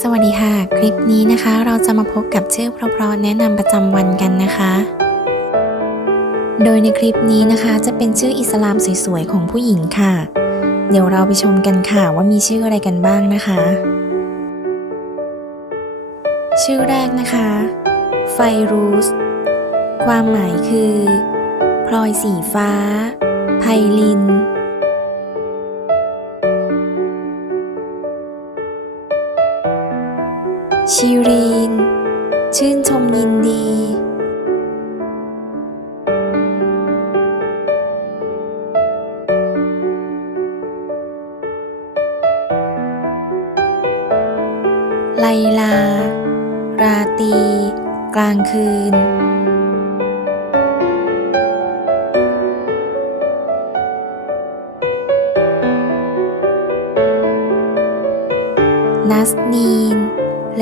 สวัสดีค่ะ คลิปนี้นะคะ เราจะมาพบกับชื่อเพราะๆแนะนำประจำวันกันนะคะ โดยในคลิปนี้นะคะ จะเป็นชื่ออิสลามสวยๆของผู้หญิงค่ะ เดี๋ยวเราไปชมกันค่ะว่ามีชื่ออะไรกันบ้างนะคะ ชื่อแรกนะคะไฟรูสความหมายคือ พลอยสีฟ้า ไพลิน ชีรีน ชื่นชมยินดี ไลลา ราตี กลางคืนนัสนีน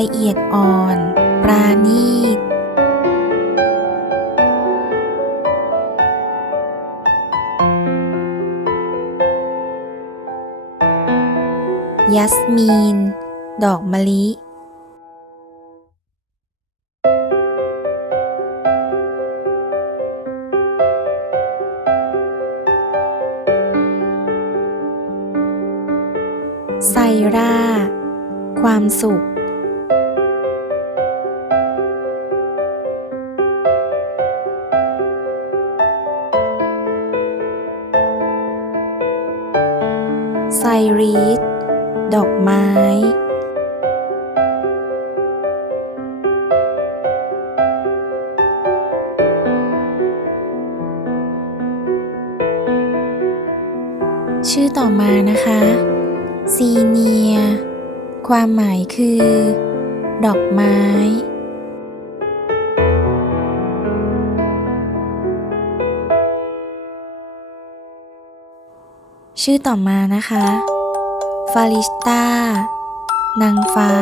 ละเอียดอ่อน ปราณีต ยัสมีน ดอกมะลิไซรา ความสุข ไซรีสดอกไม้ ชื่อต่อมานะคะ ซีเนีย ความหมายคือ ดอกไม้ ชื่อต่อมานะคะ ฟาลิสตานางฟ้า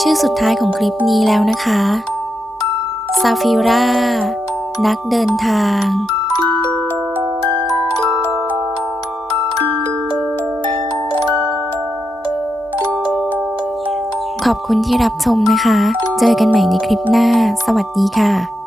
ชื่อสุดท้ายของคลิปนี้แล้วนะคะ ซาฟิรา นักเดินทาง ขอบคุณที่รับชมนะคะ เจอกันใหม่ในคลิปหน้า สวัสดีค่ะ